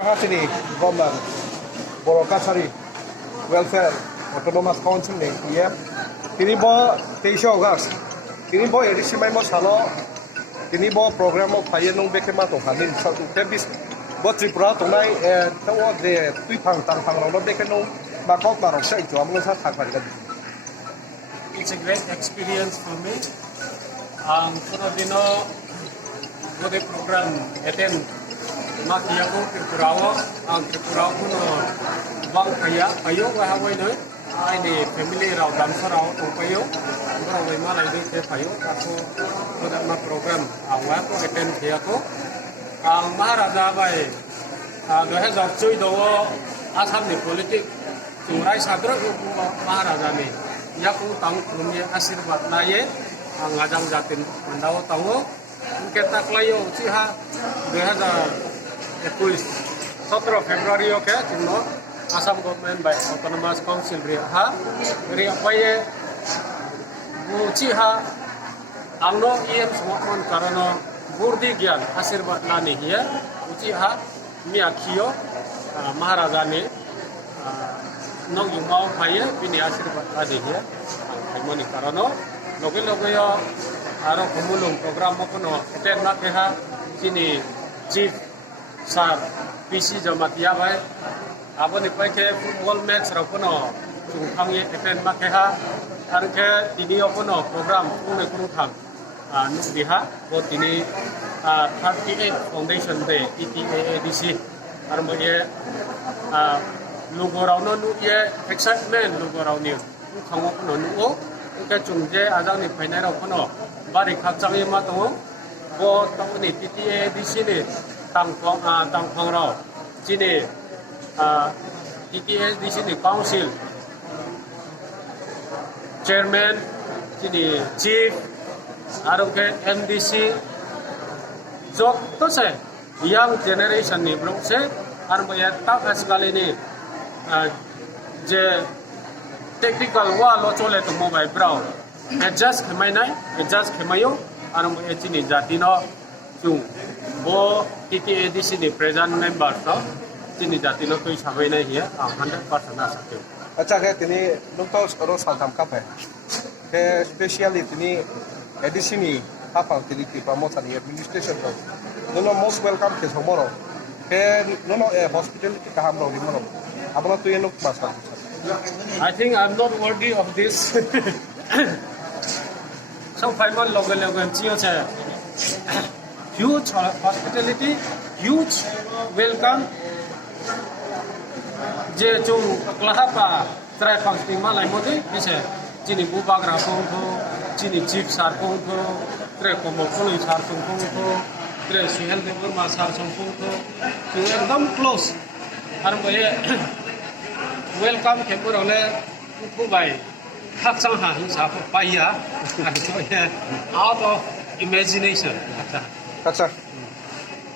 Sini government Borokasari Welfare Autonomous Council ni ya. Kini bo 23 August. Kini bo edisi mai mo salo. Kini bo program mo paye nung beke ma tong hanin satu tebis bo Tripura tong nai tawo de tuipang tang lo beke nung makok marok sa itu among sa thakar ka. It's a great experience for me. Ang kuno dino bode program attend makia ko Tripurao ang Tripurao kuno bang kaya kayo wa hawai noi ai ni family rao dan sarao to kayo bro mai malai de ke kayo ako bode ma program awa ko attend kia ko ang maharaja bai 2007 do asam ni politik churai sadro maharaja ni ya ko tang kumye asirbat naye ang ajang jatin mandao tawo kita klayo ciha 2021 17 Februari oke tino Assam Government by Autonomous Council ha ri apaye bu ciha angno iem smokon karano burdi gyan asirbat nani ya ciha miakio maharaja ni nong yumau paye bini asirbat nani ya moni karano loge yo aro kumulong program mo kuno attend na keha kini chief sar PC jamatia bai abo ni paike football match ra kuno chungkhangi attend na keha arke tini kuno program kune kunu thang nuk diha bo tini 38 foundation day TTAADC armo ye logo raw no nu ye excitement logo raw ni khango kuno nu ke chungje ajang ni phainai raw kuno bari khakchang ma to bo tong ni TTAADC ni tangphang raw chini TTAADC ni council chairman chini chief aroke MDC jok to se young generation ni bro se ar mo ya ta askali ni je technical wa lo chole to mobile brow adjust khmai nai adjust khmayo aram echini jatino chung bo TTAADC ni present member to chini jatino toi sabai nai here 100% asake Acha ke tini nungto oro saltam kape. Ke specially tini edisi ni apa tini ki promotion ni administration to. Nono most welcome ke somoro. Ke nono hospitality kaham lo limono. Abona tu yenok masa. I think I'm not worthy of this. So final logo huge hospitality, huge welcome. Je chung klahapa try functioning malai modi ise chini bubag ra pong tho chini chief sar pong tho tre komo koli sar pong tho tre sihel de ma sar pong tho so ekdam close ar mo ye welcome ke purole kubai khakchang ha hinsa paiya out of imagination Acha